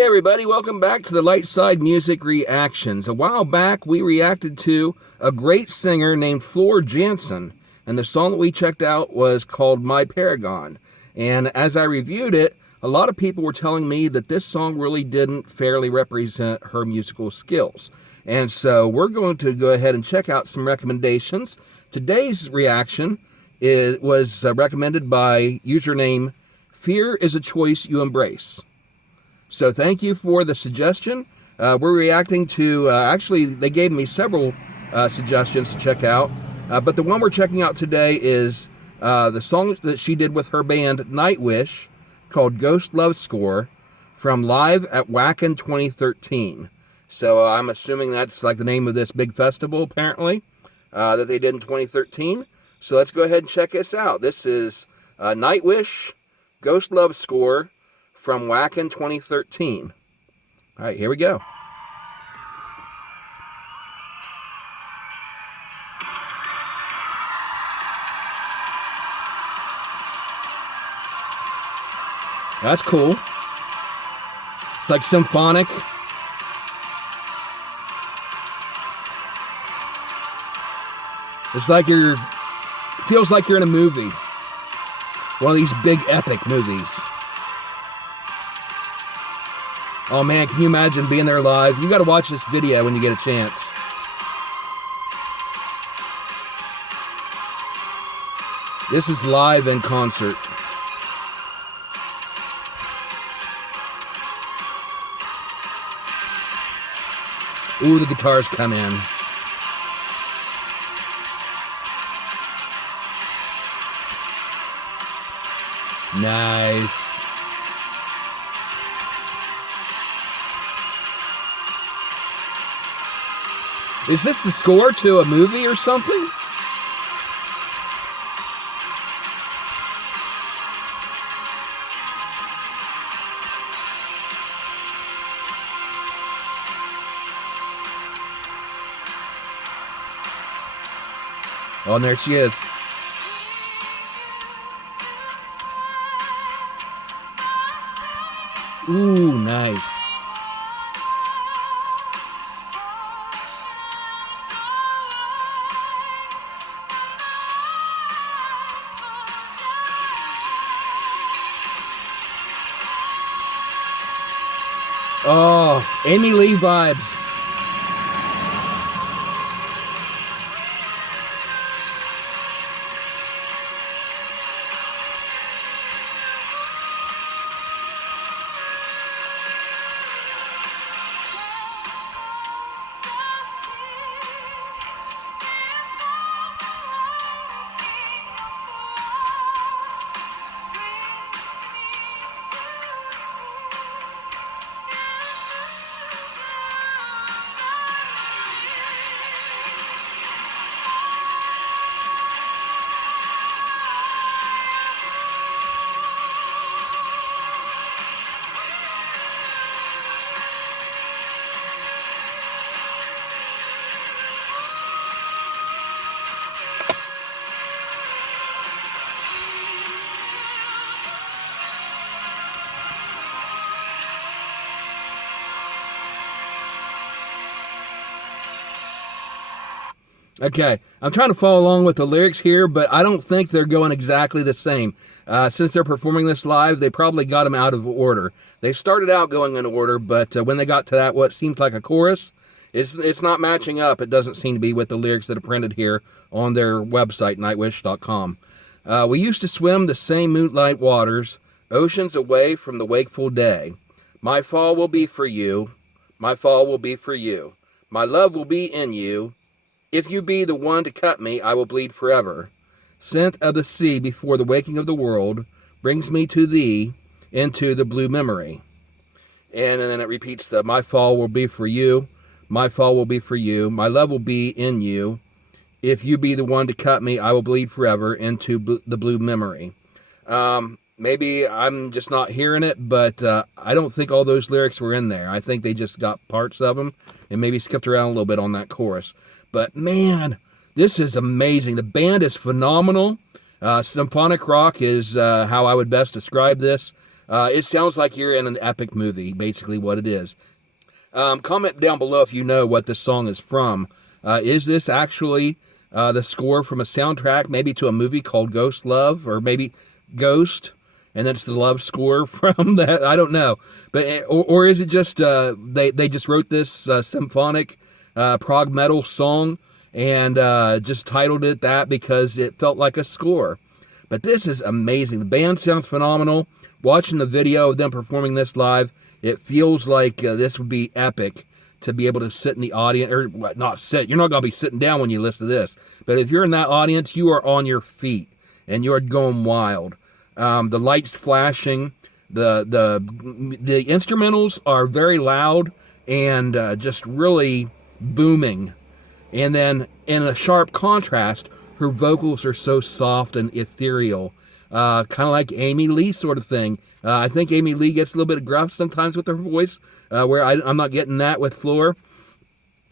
Hey everybody, welcome back to the Lightside Music Reactions. A while back we reacted to a great singer named Floor Jansen, and the song that we checked out was called My Paragon. And as I reviewed it, a lot of people were telling me that this song really didn't fairly represent her musical skills. And so we're going to go ahead and check out some recommendations. Today's reaction was recommended by username Fear is a Choice You Embrace. So thank you for the suggestion. We're reacting to, actually, they gave me several suggestions to check out. But the one we're checking out today is the song that she did with her band Nightwish called Ghost Love Score from Live at Wacken 2013. So I'm assuming that's like the name of this big festival, apparently, that they did in 2013. So let's go ahead and check this out. This is Nightwish Ghost Love Score from Wacken 2013. All right, here we go. That's cool. It's like symphonic. It's like feels like you're in a movie. One of these big epic movies. Oh man, can you imagine being there live? You gotta watch this video when you get a chance. This is live in concert. Ooh, the guitars come in. Nice. Is this the score to a movie or something? Oh, and there she is. Ooh, nice. Oh, Amy Lee vibes. Okay, I'm trying to follow along with the lyrics here, but I don't think they're going exactly the same. Since they're performing this live, they probably got them out of order. They started out going in order, but when they got to that, what seems like a chorus, it's not matching up. It doesn't seem to be with the lyrics that are printed here on their website, nightwish.com. We used to swim the same moonlight waters, oceans away from the wakeful day. My fall will be for you. My fall will be for you. My love will be in you. If you be the one to cut me, I will bleed forever. Scent of the sea before the waking of the world brings me to thee into the blue memory. And then it repeats the my fall will be for you. My fall will be for you. My love will be in you. If you be the one to cut me, I will bleed forever into the blue memory. Maybe I'm just not hearing it, but I don't think all those lyrics were in there. I think they just got parts of them and maybe skipped around a little bit on that chorus. But man, this is amazing. The band is phenomenal. Symphonic rock is how I would best describe this. It sounds like you're in an epic movie, basically what it is. Comment down below if you know what this song is from. Is this actually the score from a soundtrack, maybe to a movie called Ghost Love, or maybe Ghost, and then it's the love score from that? I don't know. But or is it just they just wrote this symphonic prog metal song and just titled it that because it felt like a score? But this is amazing. The band sounds phenomenal. Watching the video of them performing this live, it feels like this would be epic to be able to sit in the audience, or not sit. You're not going to be sitting down when you listen to this. But if you're in that audience, you are on your feet and you're going wild. The lights flashing, the instrumentals are very loud and just really booming. And then in a sharp contrast, her vocals are so soft and ethereal, kind of like Amy Lee sort of thing. I think Amy Lee gets a little bit gruff sometimes with her voice, where I'm not getting that with Floor.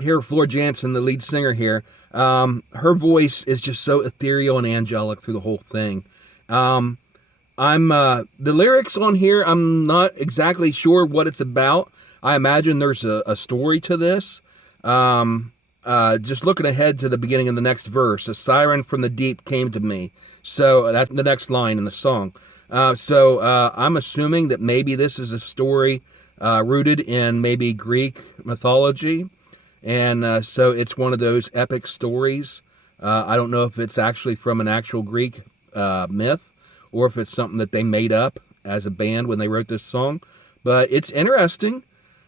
Here, Floor Jansen, the lead singer here, her voice is just so ethereal and angelic through the whole thing. The lyrics on here, I'm not exactly sure what it's about. I imagine there's a story to this. Just looking ahead to the beginning of the next verse, a siren from the deep came to me. So that's the next line in the song. I'm assuming that maybe this is a story rooted in maybe Greek mythology. And so it's one of those epic stories. I don't know if it's actually from an actual Greek myth or if it's something that they made up as a band when they wrote this song. But it's interesting.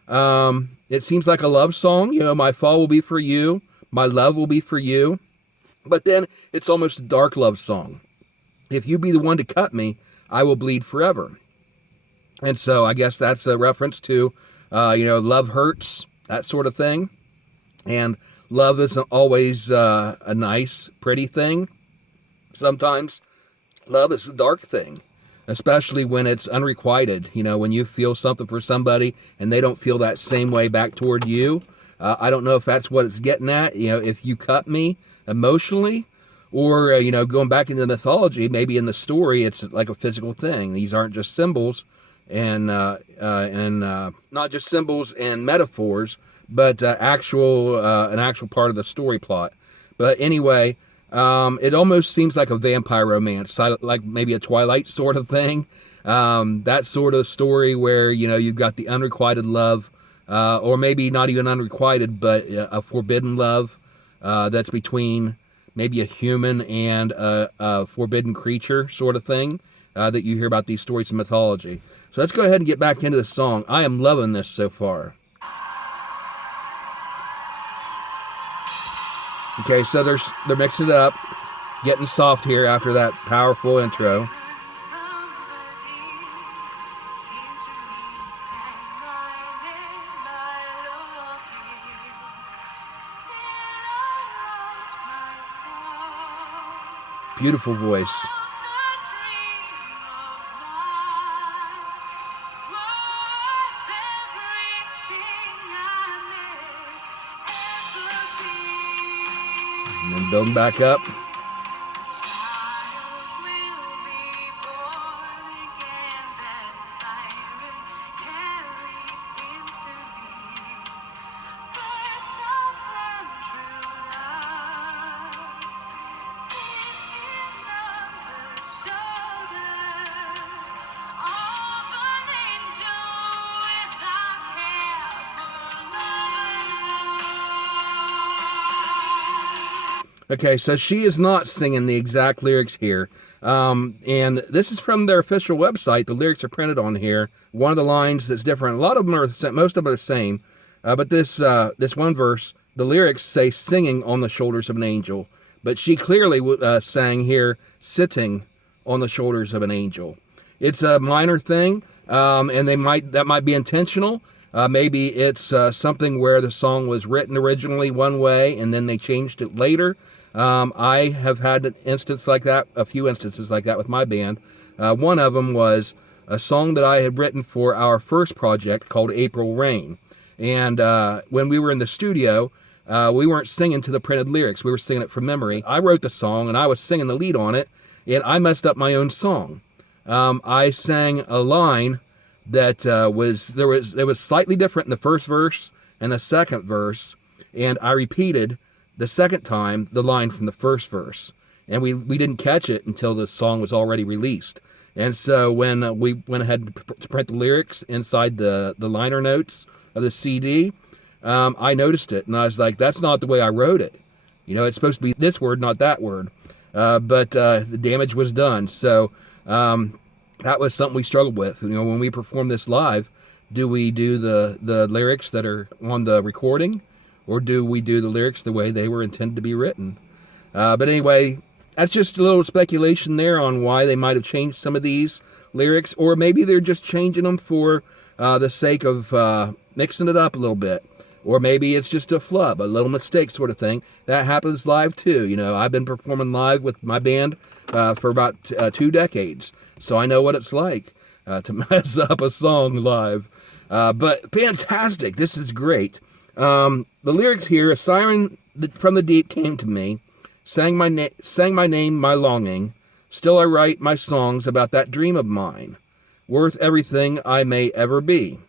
It seems like a love song. You know, my fall will be for you. My love will be for you. But then it's almost a dark love song. If you be the one to cut me, I will bleed forever. And so I guess that's a reference to, love hurts, that sort of thing. And love isn't always a nice, pretty thing. Sometimes love is a dark thing, especially when it's unrequited. You know, when you feel something for somebody and they don't feel that same way back toward you. I don't know if that's what it's getting at. You know, if you cut me emotionally, or, going back into the mythology, maybe in the story, it's like a physical thing. These aren't just symbols and not just symbols and metaphors, but an actual part of the story plot. But anyway, it almost seems like a vampire romance, like maybe a Twilight sort of thing. That sort of story where, you've got the unrequited love, or maybe not even unrequited, but a forbidden love that's between maybe a human and a forbidden creature sort of thing that you hear about these stories in mythology. So let's go ahead and get back into the song. I am loving this so far. Okay, so they're mixing it up, getting soft here after that powerful intro. Beautiful voice. And then building back up. Okay, so she is not singing the exact lyrics here. And this is from their official website. The lyrics are printed on here. One of the lines that's different. A lot of them are, most of them are the same. But this one verse, the lyrics say singing on the shoulders of an angel. But she clearly sang here sitting on the shoulders of an angel. It's a minor thing, and that might be intentional. Maybe it's something where the song was written originally one way and then they changed it later. I have had an instance like that, a few instances like that with my band. One of them was a song that I had written for our first project called April Rain. And when we were in the studio, we weren't singing to the printed lyrics. We were singing it from memory. I wrote the song and I was singing the lead on it, and I messed up my own song. I sang a line that was slightly different in the first verse and the second verse, and I repeated the second time the line from the first verse, and we didn't catch it until the song was already released. And so when we went ahead to print the lyrics inside the liner notes of the CD, I noticed it, and I was like, that's not the way I wrote it. It's supposed to be this word, not that word. But the damage was done. So that was something we struggled with. When we perform this live, do we do the lyrics that are on the recording, or do we do the lyrics the way they were intended to be written? But anyway, that's just a little speculation there on why they might have changed some of these lyrics, or maybe they're just changing them for the sake of mixing it up a little bit. Or maybe it's just a flub, a little mistake sort of thing. That happens live too. I've been performing live with my band for about 2 decades. So I know what it's like to mess up a song live. But fantastic. This is great. The lyrics here, a siren from the deep came to me, sang my name, my longing. Still I write my songs about that dream of mine, worth everything I may ever be.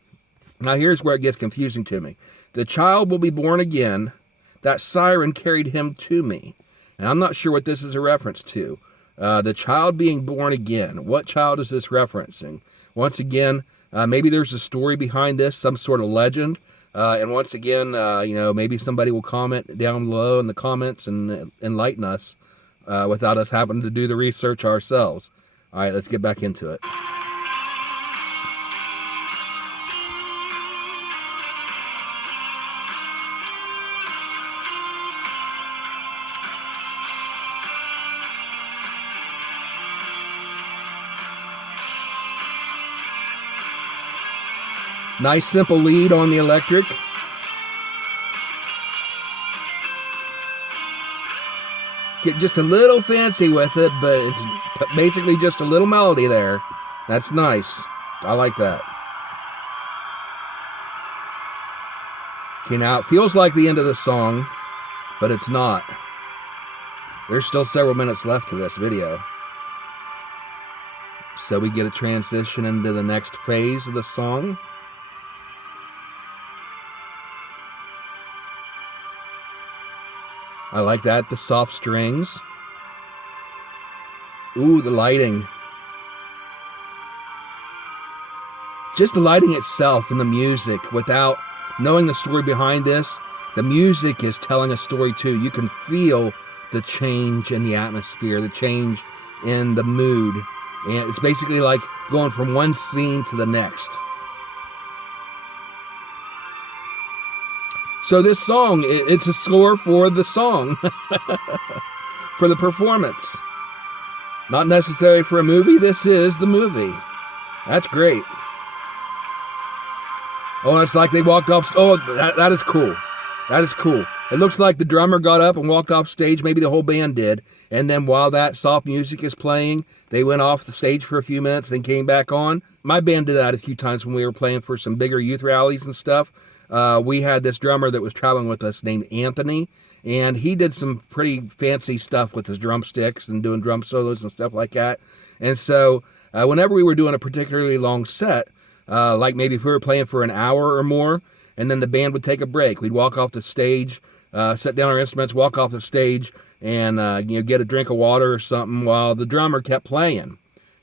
Now here's where it gets confusing to me. The child will be born again. That siren carried him to me. And I'm not sure what this is a reference to. The child being born again. What child is this referencing? Once again, maybe there's a story behind this, some sort of legend. And once again, maybe somebody will comment down below in the comments and enlighten us without us having to do the research ourselves. All right, let's get back into it. Nice simple lead on the electric. Get just a little fancy with it, but it's basically just a little melody there. That's nice. I like that. Okay, now it feels like the end of the song, but it's not. There's still several minutes left to this video. So we get a transition into the next phase of the song. I like that, the soft strings. Ooh, the lighting. Just the lighting itself and the music, without knowing the story behind this, the music is telling a story too. You can feel the change in the atmosphere, the change in the mood. And it's basically like going from one scene to the next. So this song, it's a score for the song, for the performance. Not necessary for a movie, this is the movie. That's great. Oh, it's like they walked off, that is cool. That is cool. It looks like the drummer got up and walked off stage, maybe the whole band did, and then while that soft music is playing, they went off the stage for a few minutes, then came back on. My band did that a few times when we were playing for some bigger youth rallies and stuff. We had this drummer that was traveling with us named Anthony, and he did some pretty fancy stuff with his drumsticks and doing drum solos and stuff like that. And so whenever we were doing a particularly long set, like maybe if we were playing for an hour or more, and then the band would take a break, we'd walk off the stage, set down our instruments, walk off the stage, and get a drink of water or something while the drummer kept playing.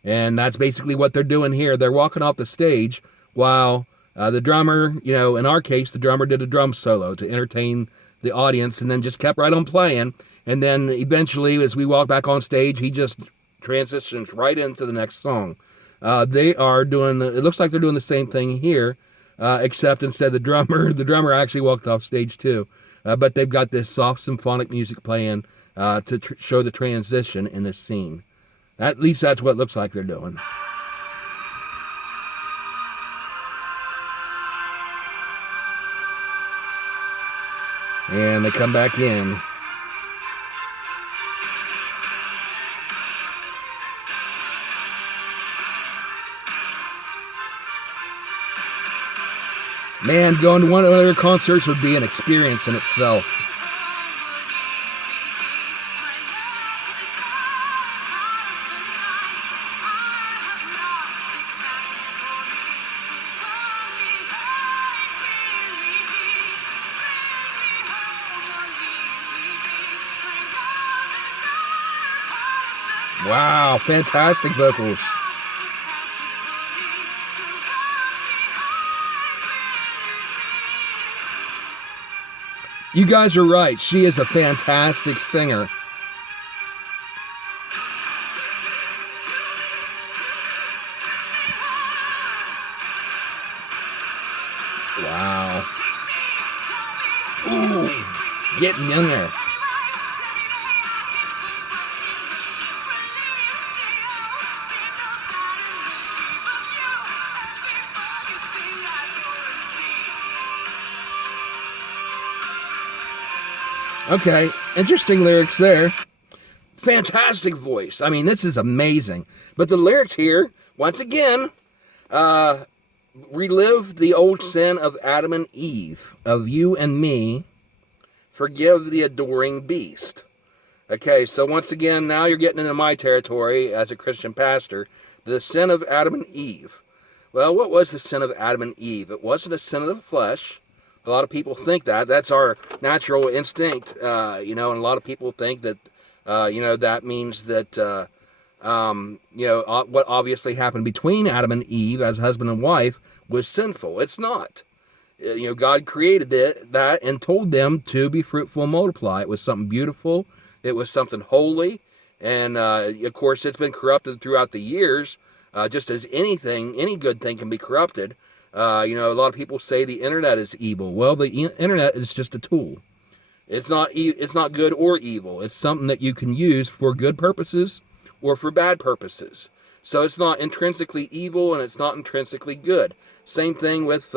And that's basically what they're doing here. They're walking off the stage while the drummer, in our case, the drummer did a drum solo to entertain the audience and then just kept right on playing. And then eventually, as we walk back on stage, he just transitions right into the next song. They are doing, it looks like they're doing the same thing here, except instead the drummer actually walked off stage too. But they've got this soft symphonic music playing to show the transition in this scene. At least that's what it looks like they're doing. And they come back in. Man, going to one of their concerts would be an experience in itself. Wow, fantastic vocals. You guys are right. She is a fantastic singer. Wow. Ooh, getting in there. Okay, interesting lyrics there. Fantastic voice. I mean, this is amazing. But the lyrics here, once again, relive the old sin of Adam and Eve, of you and me. Forgive the adoring beast. Okay, so once again, now you're getting into my territory as a Christian pastor. The sin of Adam and Eve. Well, what was the sin of Adam and Eve? It wasn't a sin of the flesh. A lot of people think that. That's our natural instinct, and a lot of people think that, that means that, what obviously happened between Adam and Eve as husband and wife was sinful. It's not. God created that and told them to be fruitful and multiply. It was something beautiful. It was something holy. And, of course, it's been corrupted throughout the years, just as any good thing can be corrupted. A lot of people say the internet is evil. Well, the internet is just a tool. It's not good or evil. It's something that you can use for good purposes or for bad purposes. So it's not intrinsically evil and it's not intrinsically good. Same thing with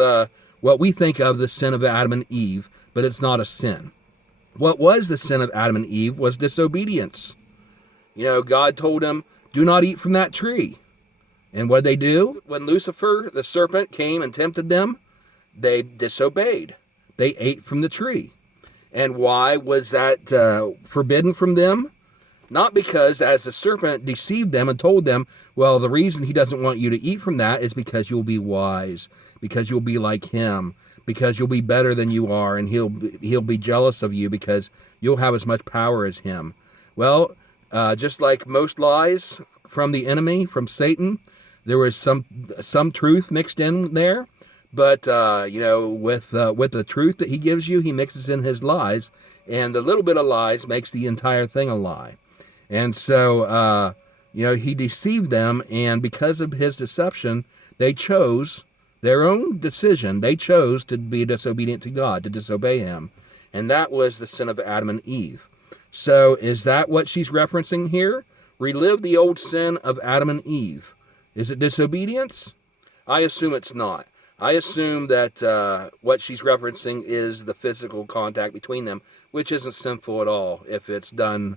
what we think of the sin of Adam and Eve, but it's not a sin. What was the sin of Adam and Eve was disobedience. God told them, do not eat from that tree. And what did they do? When Lucifer, the serpent, came and tempted them, they disobeyed. They ate from the tree. And why was that forbidden from them? Not because as the serpent deceived them and told them, well, the reason he doesn't want you to eat from that is because you'll be wise, because you'll be like him, because you'll be better than you are, and he'll be jealous of you because you'll have as much power as him. Well, just like most lies from the enemy, from Satan, there was some truth mixed in there, but with the truth that he gives you, he mixes in his lies, and the little bit of lies makes the entire thing a lie. And so he deceived them, and because of his deception, they chose their own decision. They chose to be disobedient to God, to disobey him, and that was the sin of Adam and Eve. So is that what she's referencing here? Relive the old sin of Adam and Eve. Is it disobedience? I assume it's not. I assume that what she's referencing is the physical contact between them, which isn't sinful at all if it's done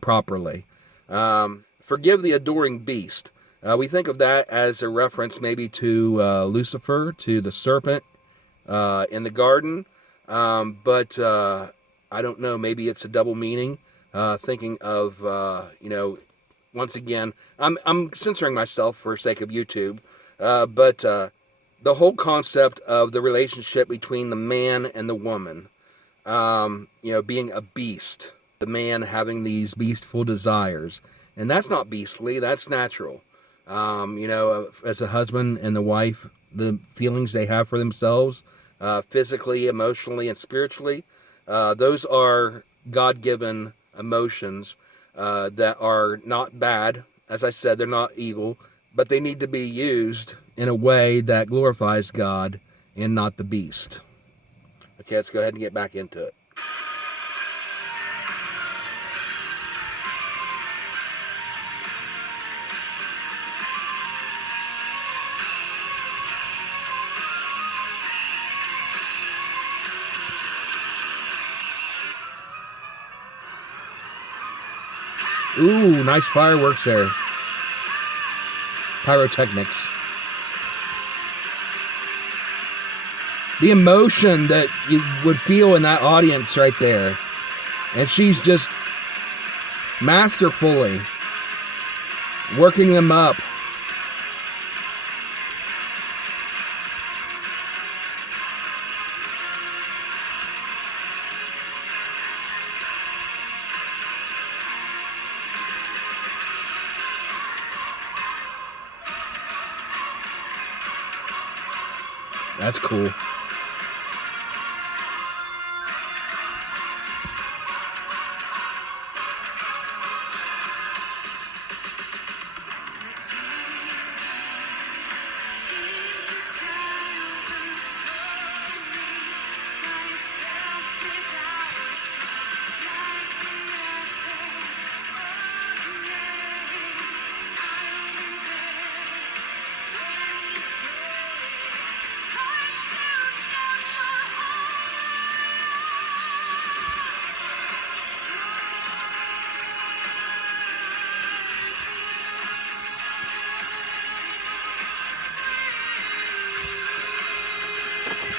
properly. Forgive the adoring beast. We think of that as a reference maybe to Lucifer, to the serpent in the garden. But I don't know, maybe it's a double meaning. Thinking of, once again, I'm censoring myself for sake of YouTube, but the whole concept of the relationship between the man and the woman, being a beast, the man having these beastful desires, and that's not beastly, that's natural. As a husband and the wife, the feelings they have for themselves, physically, emotionally, and spiritually, those are God-given emotions that are not bad. As I said, they're not evil, but they need to be used in a way that glorifies God and not the beast. Okay, let's go ahead and get back into it. Ooh, nice fireworks there. Pyrotechnics. The emotion that you would feel in that audience right there. And she's just masterfully working them up. That's cool.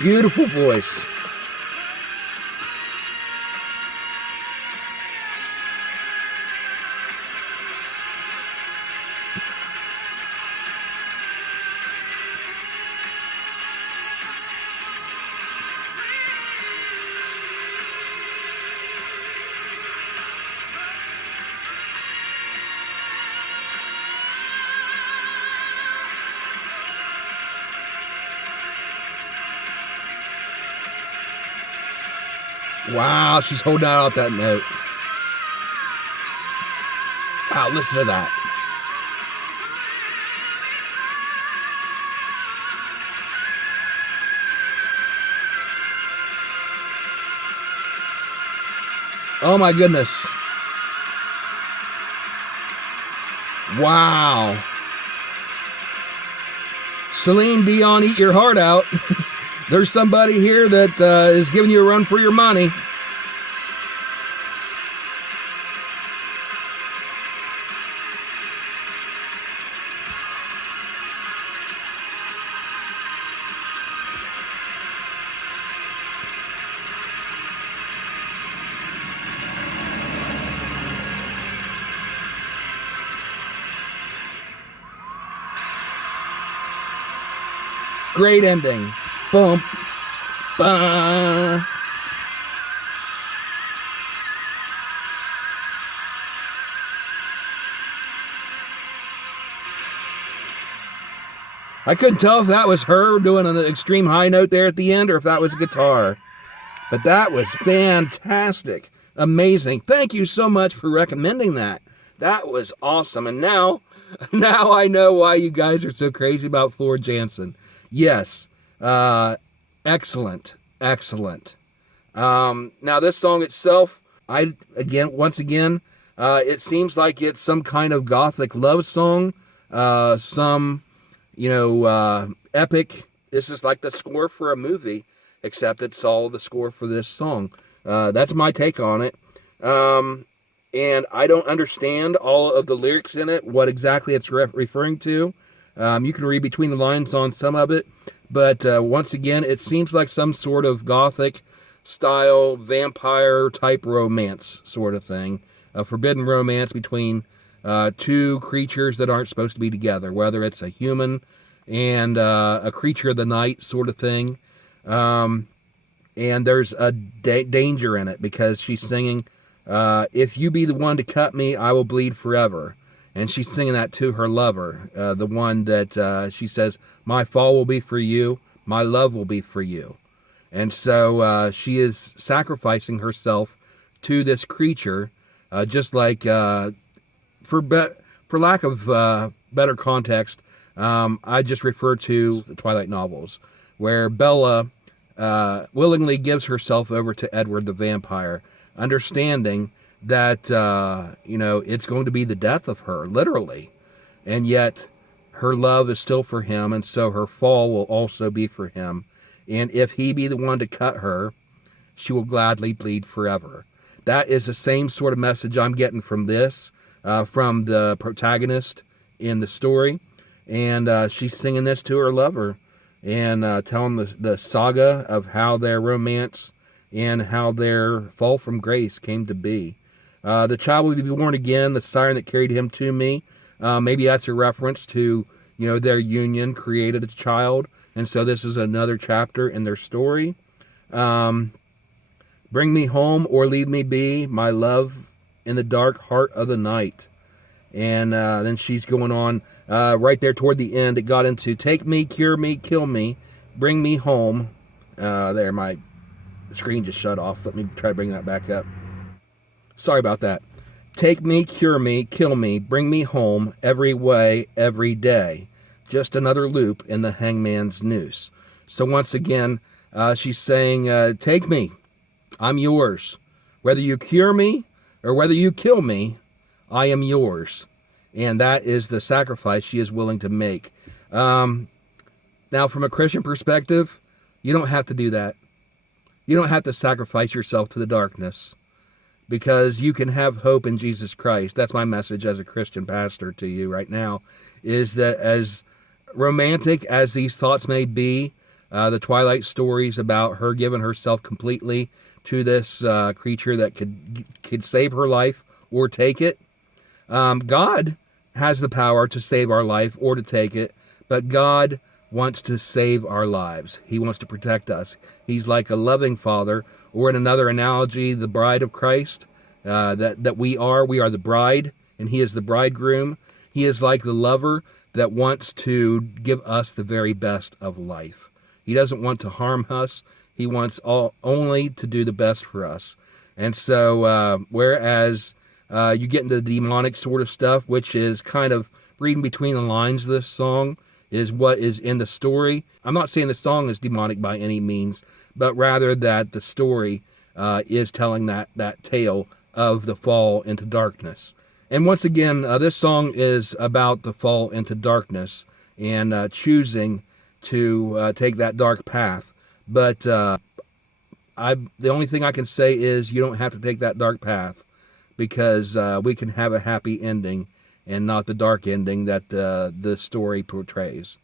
Beautiful voice. Wow, she's holding out that note. Wow, listen to that. Oh my goodness. Wow. Celine Dion, eat your heart out. There's somebody here that is giving you a run for your money. Great ending. Boom. Bah. I couldn't tell if that was her doing an extreme high note there at the end or if that was a guitar. But that was fantastic. Amazing. Thank you so much for recommending that. That was awesome. And now I know why you guys are so crazy about Floor Jansen. Yes. Excellent. Now this song itself, once again, it seems like it's some kind of gothic love song, some, epic. This is like the score for a movie, except it's all the score for this song. That's my take on it. And I don't understand all of the lyrics in it, what exactly it's referring to. You can read between the lines on some of it. But once again, it seems like some sort of gothic style vampire type romance sort of thing. A forbidden romance between two creatures that aren't supposed to be together, whether it's a human and a creature of the night sort of thing. And there's a danger in it because she's singing, if you be the one to cut me, I will bleed forever. And she's singing that to her lover, the one that she says, my fall will be for you, my love will be for you. And so she is sacrificing herself to this creature, just like, for lack of better context, I just refer to the Twilight novels, where Bella willingly gives herself over to Edward the vampire, understanding that, it's going to be the death of her, literally. And yet, her love is still for him, and so her fall will also be for him. And if he be the one to cut her, she will gladly bleed forever. That is the same sort of message I'm getting from this, from the protagonist in the story. And she's singing this to her lover, and telling the saga of how their romance and how their fall from grace came to be. The child will be born again, the siren that carried him to me. Maybe that's a reference to, their union created a child. And so this is another chapter in their story. Bring me home or leave me be, my love in the dark heart of the night. And then she's going on right there toward the end. It got into take me, cure me, kill me. bring me home. There, my screen just shut off. Let me try to bring that back up. Sorry about that. Take me, cure me, kill me, bring me home every way, every day. Just another loop in the hangman's noose. So once again, she's saying, take me. I'm yours. Whether you cure me or whether you kill me, I am yours. And that is the sacrifice she is willing to make. Now, from a Christian perspective, you don't have to do that. You don't have to sacrifice yourself to the darkness, because you can have hope in Jesus Christ. That's my message as a Christian pastor to you right now, is that as romantic as these thoughts may be, the Twilight stories about her giving herself completely to this creature that could save her life or take it. God has the power to save our life or to take it, but God wants to save our lives. He wants to protect us. He's like a loving father, or in another analogy, the bride of Christ, that we are the bride, and he is the bridegroom. He is like the lover that wants to give us the very best of life. He doesn't want to harm us. He wants only to do the best for us. And so, whereas you get into the demonic sort of stuff, which is kind of reading between the lines of this song, is what is in the story. I'm not saying the song is demonic by any means, but rather that the story is telling that tale of the fall into darkness. And once again, this song is about the fall into darkness and choosing to take that dark path. But the only thing I can say is you don't have to take that dark path, because we can have a happy ending and not the dark ending that the story portrays.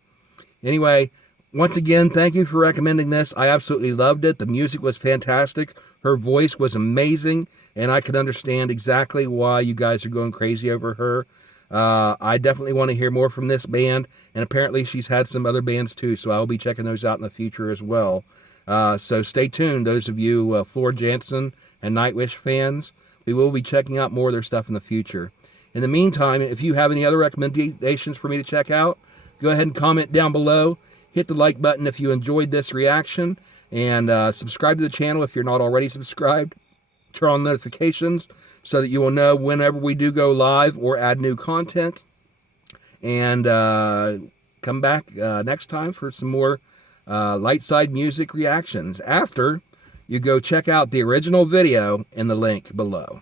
Anyway, once again, thank you for recommending this. I absolutely loved it. The music was fantastic. Her voice was amazing, and I can understand exactly why you guys are going crazy over her. I definitely want to hear more from this band, and apparently she's had some other bands too, so I'll be checking those out in the future as well. So stay tuned, those of you Floor Jansen and Nightwish fans. We will be checking out more of their stuff in the future. In the meantime, if you have any other recommendations for me to check out, go ahead and comment down below. Hit the like button if you enjoyed this reaction, and subscribe to the channel if you're not already subscribed. Turn on notifications so that you will know whenever we do go live or add new content. And come back next time for some more light side music reactions after you go check out the original video in the link below.